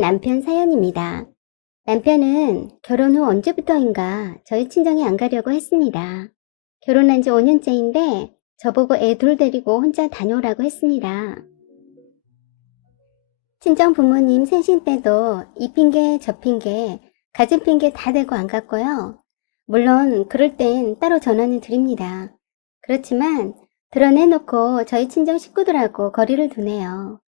남편 사연입니다. 남편은 결혼 후 언제부터인가 저희 친정에 안 가려고 했습니다. 결혼한 지 5년째인데 저보고 애 둘 데리고 혼자 다녀오라고 했습니다. 친정 부모님 생신 때도 이 핑계 저 핑계 가진 핑계 다 대고 안 갔고요. 물론 그럴 땐 따로 전화는 드립니다. 그렇지만 드러내놓고 저희 친정 식구들하고 거리를 두네요.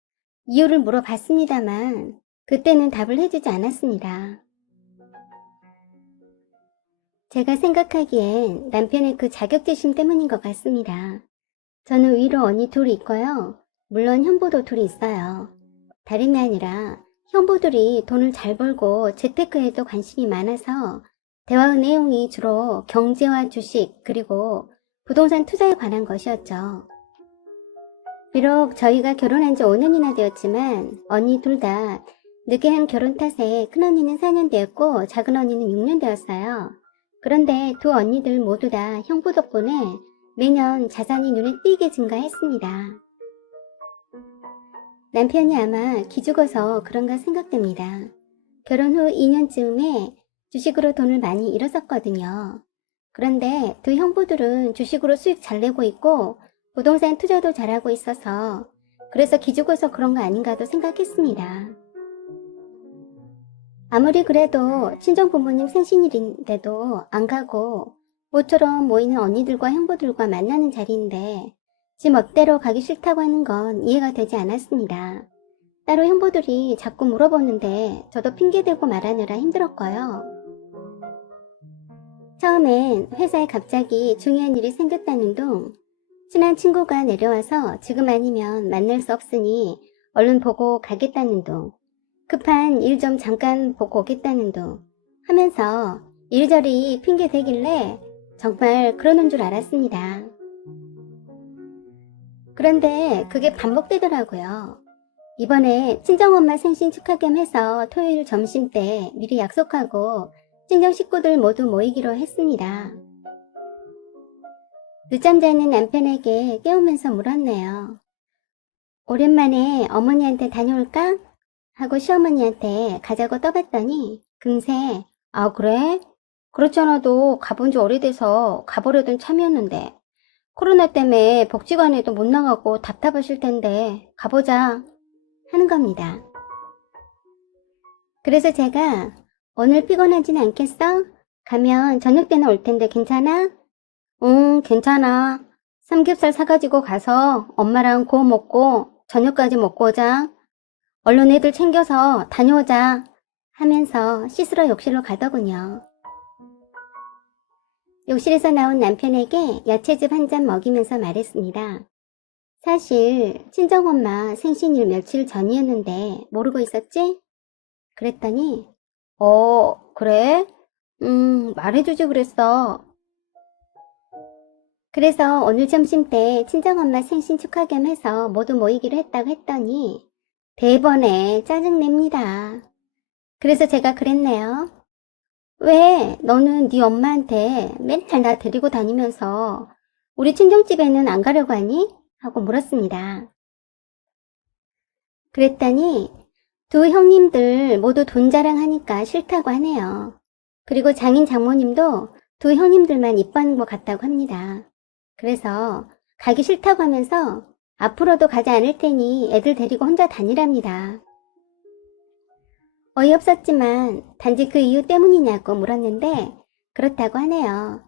이유를 물어봤습니다만 그때는 답을 해주지 않았습니다. 제가 생각하기엔 남편의 그 자격지심 때문인 것 같습니다. 저는 위로 언니 둘이 있고요. 물론 형부도 둘이 있어요. 다름이 아니라 형부들이 돈을 잘 벌고 재테크에도 관심이 많아서 대화 내용이 주로 경제와 주식 그리고 부동산 투자에 관한 것이었죠. 비록 저희가 결혼한 지 5년이나 되었지만 언니 둘 다 늦게 한 결혼 탓에 큰언니는 4년 되었고 작은언니는 6년 되었어요. 그런데 두 언니들 모두 다 형부 덕분에 매년 자산이 눈에 띄게 증가했습니다. 남편이 아마 기죽어서 그런가 생각됩니다. 결혼 후 2년쯤에 주식으로 돈을 많이 잃었었거든요. 그런데 두 형부들은 주식으로 수익 잘 내고 있고 부동산 투자도 잘하고 있어서 그래서 기죽어서 그런 거 아닌가도 생각했습니다. 아무리 그래도 친정 부모님 생신일인데도 안 가고 모처럼 모이는 언니들과 형부들과 만나는 자리인데 지 멋대로 가기 싫다고 하는 건 이해가 되지 않았습니다. 따로 형부들이 자꾸 물어보는데 저도 핑계대고 말하느라 힘들었고요. 처음엔 회사에 갑자기 중요한 일이 생겼다는 둥 친한 친구가 내려와서 지금 아니면 만날 수 없으니 얼른 보고 가겠다는 둥 급한 일 좀 잠깐 보고 오겠다는 둥 하면서 이리저리 핑계 대길래 정말 그러는 줄 알았습니다. 그런데 그게 반복되더라고요. 이번에 친정엄마 생신 축하 겸 해서 토요일 점심때 미리 약속하고 친정 식구들 모두 모이기로 했습니다. 늦잠 자는 남편에게 깨우면서 물었네요. 오랜만에 어머니한테 다녀올까? 하고 시어머니한테 가자고 떠봤더니 금세 아 그래? 그렇지 않아도 가본 지 오래돼서 가보려던 참이었는데 코로나 때문에 복지관에도 못 나가고 답답하실 텐데 가보자 하는 겁니다. 그래서 제가 오늘 피곤하진 않겠어? 가면 저녁 때는 올 텐데 괜찮아? 응 괜찮아. 삼겹살 사가지고 가서 엄마랑 구워 먹고 저녁까지 먹고 오자. 얼른 애들 챙겨서 다녀오자 하면서 씻으러 욕실로 가더군요. 욕실에서 나온 남편에게 야채즙 한 잔 먹이면서 말했습니다. 사실 친정엄마 생신일 며칠 전이었는데 모르고 있었지? 그랬더니 그래? 말해주지 그랬어. 그래서 오늘 점심때 친정엄마 생신 축하 겸 해서 모두 모이기로 했다고 했더니 대번에 짜증냅니다. 그래서 제가 그랬네요. 왜 너는 네 엄마한테 맨날 나 데리고 다니면서 우리 친정집에는 안 가려고 하니? 하고 물었습니다. 그랬더니 두 형님들 모두 돈 자랑하니까 싫다고 하네요. 그리고 장인 장모님도 두 형님들만 이뻐하는 것 같다고 합니다. 그래서 가기 싫다고 하면서 앞으로도 가지 않을 테니 애들 데리고 혼자 다니랍니다. 어이없었지만 단지 그 이유 때문이냐고 물었는데 그렇다고 하네요.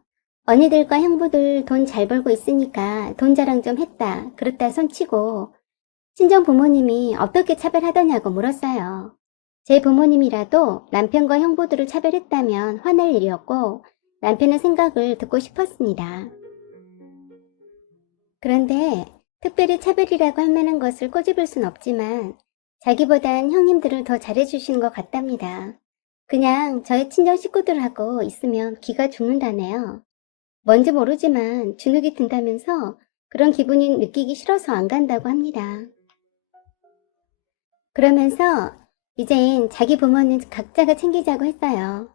언니들과 형부들 돈 잘 벌고 있으니까 돈 자랑 좀 했다. 그렇다 손치고 친정 부모님이 어떻게 차별하더냐고 물었어요. 제 부모님이라도 남편과 형부들을 차별했다면 화낼 일이었고 남편의 생각을 듣고 싶었습니다. 그런데 특별히 차별이라고 할 만한 것을 꼬집을 순 없지만 자기보단 형님들을 더 잘해주시는 것 같답니다. 그냥 저희 친정 식구들하고 있으면 기가 죽는다네요. 뭔지 모르지만 주눅이 든다면서 그런 기분이 느끼기 싫어서 안 간다고 합니다. 그러면서 이젠 자기 부모는 각자가 챙기자고 했어요.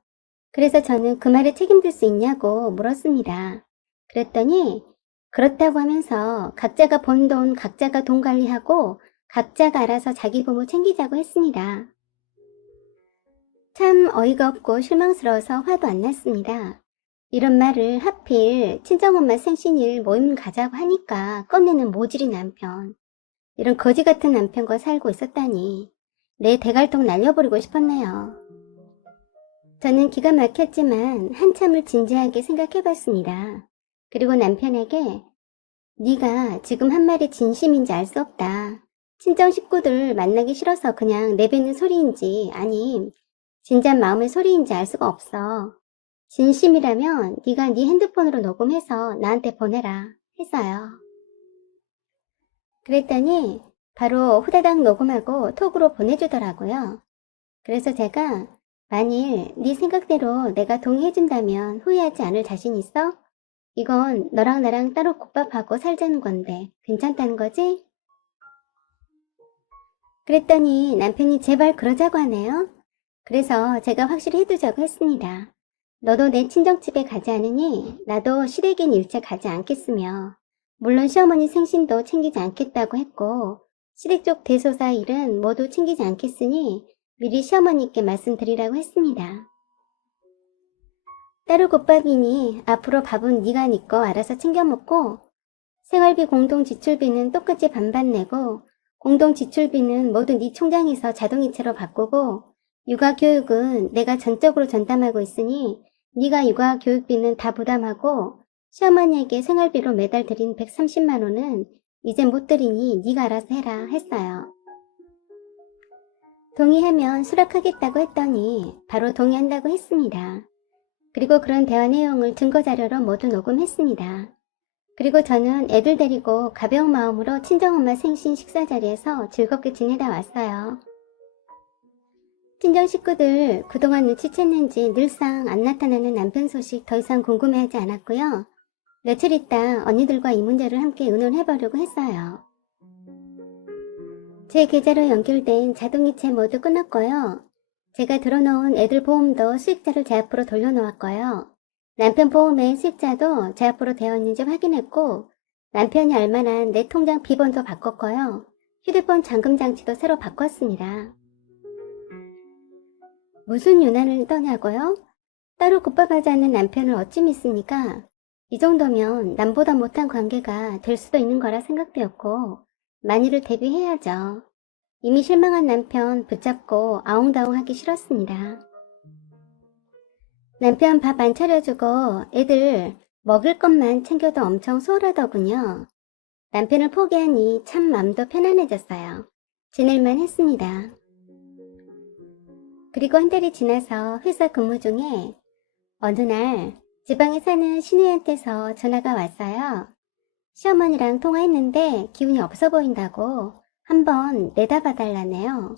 그래서 저는 그 말에 책임질 수 있냐고 물었습니다. 그랬더니 그렇다고 하면서 각자가 번 돈 각자가 돈 관리하고 각자가 알아서 자기 부모 챙기자고 했습니다. 참 어이가 없고 실망스러워서 화도 안 났습니다. 이런 말을 하필 친정엄마 생신일 모임 가자고 하니까 꺼내는 모질이 남편. 이런 거지 같은 남편과 살고 있었다니 내 대갈통 날려버리고 싶었네요. 저는 기가 막혔지만 한참을 진지하게 생각해봤습니다. 그리고 남편에게 네가 지금 한 말이 진심인지 알 수 없다. 친정 식구들 만나기 싫어서 그냥 내뱉는 소리인지 아님 진짠 마음의 소리인지 알 수가 없어. 진심이라면 네가 네 핸드폰으로 녹음해서 나한테 보내라 했어요. 그랬더니 바로 후다닥 녹음하고 톡으로 보내주더라고요. 그래서 제가 만일 네 생각대로 내가 동의해준다면 후회하지 않을 자신 있어? 이건 너랑 나랑 따로 국밥하고 살자는 건데 괜찮다는 거지? 그랬더니 남편이 제발 그러자고 하네요. 그래서 제가 확실히 해두자고 했습니다. 너도 내 친정집에 가지 않으니 나도 시댁인 일체 가지 않겠으며 물론 시어머니 생신도 챙기지 않겠다고 했고 시댁 쪽 대소사 일은 모두 챙기지 않겠으니 미리 시어머니께 말씀드리라고 했습니다. 따로 국밥이니 앞으로 밥은 네가 네 거 알아서 챙겨 먹고 생활비 공동 지출비는 똑같이 반반 내고 공동 지출비는 모두 네 통장에서 자동이체로 바꾸고 육아 교육은 내가 전적으로 전담하고 있으니 네가 육아 교육비는 다 부담하고 시어머니에게 생활비로 매달 드린 130만 원은 이제 못 드리니 네가 알아서 해라 했어요. 동의하면 수락하겠다고 했더니 바로 동의한다고 했습니다. 그리고 그런 대화 내용을 증거자료로 모두 녹음했습니다. 그리고 저는 애들 데리고 가벼운 마음으로 친정엄마 생신 식사 자리에서 즐겁게 지내다 왔어요. 친정 식구들 그동안 눈치챘는지 늘상 안 나타나는 남편 소식 더 이상 궁금해하지 않았고요. 며칠 있다 언니들과 이 문제를 함께 의논해보려고 했어요. 제 계좌로 연결된 자동이체 모두 끊었고요. 제가 들어놓은 애들 보험도 수익자를 제 앞으로 돌려놓았고요. 남편 보험의 수익자도 제 앞으로 되어 있는지 확인했고 남편이 알만한 내 통장 비번도 바꿨고요. 휴대폰 잠금 장치도 새로 바꿨습니다. 무슨 유난을 떠냐고요? 따로 국밥하지 않는 남편을 어찌 믿습니까? 이 정도면 남보다 못한 관계가 될 수도 있는 거라 생각되었고 만일을 대비해야죠. 이미 실망한 남편 붙잡고 아웅다웅하기 싫었습니다. 남편 밥 안 차려주고 애들 먹을 것만 챙겨도 엄청 소홀하더군요. 남편을 포기하니 참 마음도 편안해졌어요. 지낼만 했습니다. 그리고 한 달이 지나서 회사 근무 중에 어느 날 지방에 사는 시누이한테서 전화가 왔어요. 시어머니랑 통화했는데 기운이 없어 보인다고 한번 내다봐 달라네요.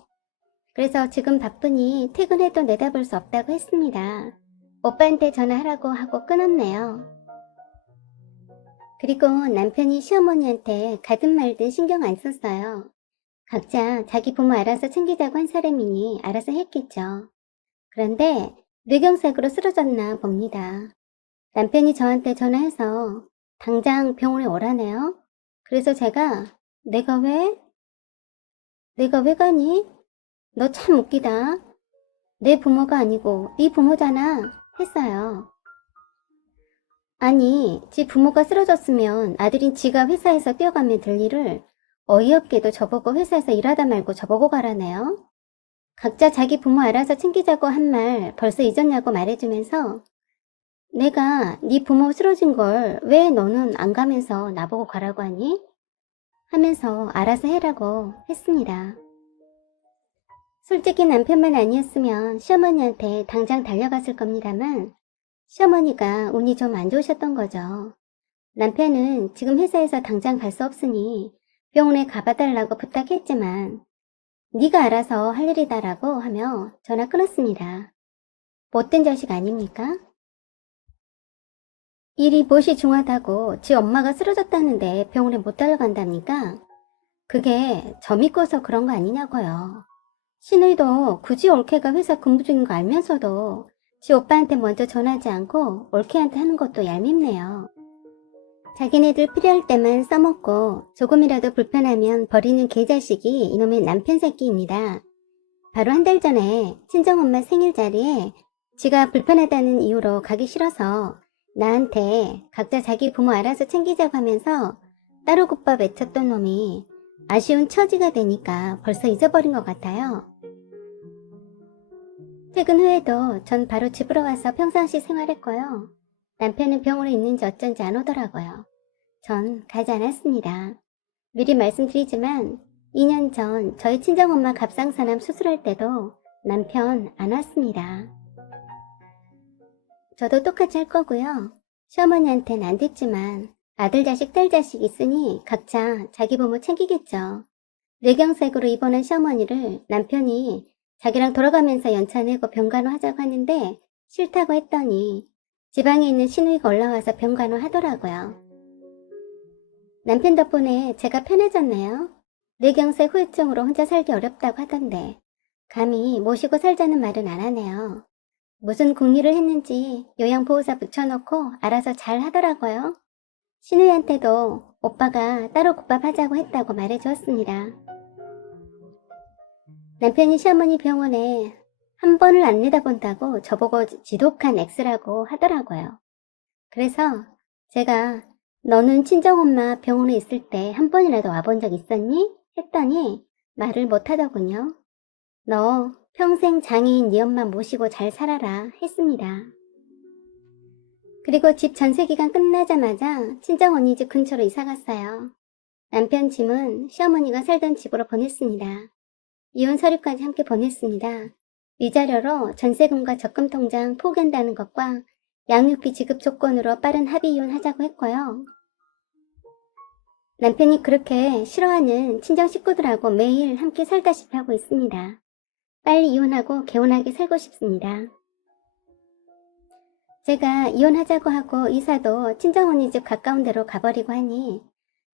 그래서 지금 바쁘니 퇴근해도 내다볼 수 없다고 했습니다. 오빠한테 전화하라고 하고 끊었네요. 그리고 남편이 시어머니한테 가든 말든 신경 안 썼어요. 각자 자기 부모 알아서 챙기자고 한 사람이니 알아서 했겠죠. 그런데 뇌경색으로 쓰러졌나 봅니다. 남편이 저한테 전화해서 당장 병원에 오라네요. 그래서 제가 내가 왜 가니? 너 참 웃기다. 내 부모가 아니고 네 부모잖아 했어요. 아니, 지 부모가 쓰러졌으면 아들인 지가 회사에서 뛰어가면 될 일을 어이없게도 저보고 회사에서 일하다 말고 저보고 가라네요. 각자 자기 부모 알아서 챙기자고 한 말 벌써 잊었냐고 말해주면서 내가 네 부모 쓰러진 걸 왜 너는 안 가면서 나보고 가라고 하니? 하면서 알아서 해라고 했습니다. 솔직히 남편만 아니었으면 시어머니한테 당장 달려갔을 겁니다만 시어머니가 운이 좀 안 좋으셨던 거죠. 남편은 지금 회사에서 당장 갈 수 없으니 병원에 가봐달라고 부탁했지만 네가 알아서 할 일이다라고 하며 전화 끊었습니다. 못된 자식 아닙니까? 일이 무엇이 중하다고 지 엄마가 쓰러졌다는데 병원에 못 달려간답니까? 그게 저 믿고서 그런 거 아니냐고요. 시누이도 굳이 올케가 회사 근무 중인 거 알면서도 지 오빠한테 먼저 전하지 않고 올케한테 하는 것도 얄밉네요. 자기네들 필요할 때만 써먹고 조금이라도 불편하면 버리는 개자식이 이놈의 남편 새끼입니다. 바로 한 달 전에 친정엄마 생일 자리에 지가 불편하다는 이유로 가기 싫어서 나한테 각자 자기 부모 알아서 챙기자고 하면서 따로 국밥 외쳤던 놈이 아쉬운 처지가 되니까 벌써 잊어버린 것 같아요. 퇴근 후에도 전 바로 집으로 와서 평상시 생활했고요. 남편은 병원에 있는지 어쩐지 안 오더라고요. 전 가지 않았습니다. 미리 말씀드리지만 2년 전 저희 친정엄마 갑상선암 수술할 때도 남편 안 왔습니다. 저도 똑같이 할 거고요. 시어머니한테는 안 됐지만 아들 자식 딸 자식 있으니 각자 자기 부모 챙기겠죠. 뇌경색으로 입원한 시어머니를 남편이 자기랑 돌아가면서 연차 내고 병간호 하자고 하는데 싫다고 했더니 지방에 있는 시누이가 올라와서 병간호 하더라고요. 남편 덕분에 제가 편해졌네요. 뇌경색 후유증으로 혼자 살기 어렵다고 하던데 감히 모시고 살자는 말은 안 하네요. 무슨 궁리를 했는지 요양보호사 붙여놓고 알아서 잘 하더라고요. 시누이한테도 오빠가 따로 국밥 하자고 했다고 말해주었습니다. 남편이 시어머니 병원에 한 번을 안 내다본다고 저보고 지독한 X라고 하더라고요. 그래서 제가 너는 친정엄마 병원에 있을 때 한 번이라도 와본 적 있었니? 했더니 말을 못하더군요. 너 평생 장애인 네 엄마 모시고 잘 살아라 했습니다. 그리고 집 전세기간 끝나자마자 친정언니 집 근처로 이사갔어요. 남편 짐은 시어머니가 살던 집으로 보냈습니다. 이혼 서류까지 함께 보냈습니다. 위자료로 전세금과 적금통장 포기한다는 것과 양육비 지급 조건으로 빠른 합의 이혼하자고 했고요. 남편이 그렇게 싫어하는 친정 식구들하고 매일 함께 살다시피 하고 있습니다. 빨리 이혼하고 개운하게 살고 싶습니다. 제가 이혼하자고 하고 이사도 친정언니 집 가까운 데로 가버리고 하니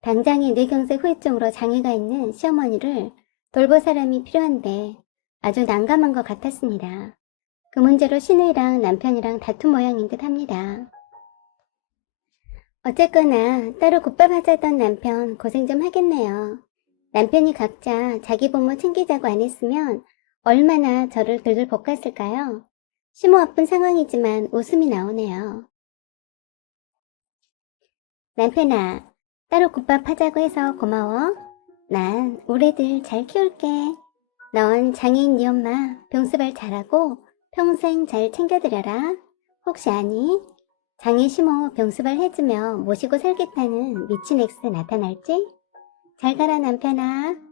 당장의 뇌경색 후유증으로 장애가 있는 시어머니를 돌볼 사람이 필요한데 아주 난감한 것 같았습니다. 그 문제로 시누이랑 남편이랑 다툰 모양인 듯 합니다. 어쨌거나 따로 국밥 하자던 남편 고생 좀 하겠네요. 남편이 각자 자기 부모 챙기자고 안 했으면 얼마나 저를 들들 볶았을까요? 심호 아픈 상황이지만 웃음이 나오네요. 남편아, 따로 국밥 하자고 해서 고마워. 난 우리 애들 잘 키울게. 넌 장애인 네 엄마 병수발 잘하고 평생 잘 챙겨드려라. 혹시 아니? 장애 심호 병수발 해주며 모시고 살겠다는 미친 X 나타날지? 잘 가라 남편아.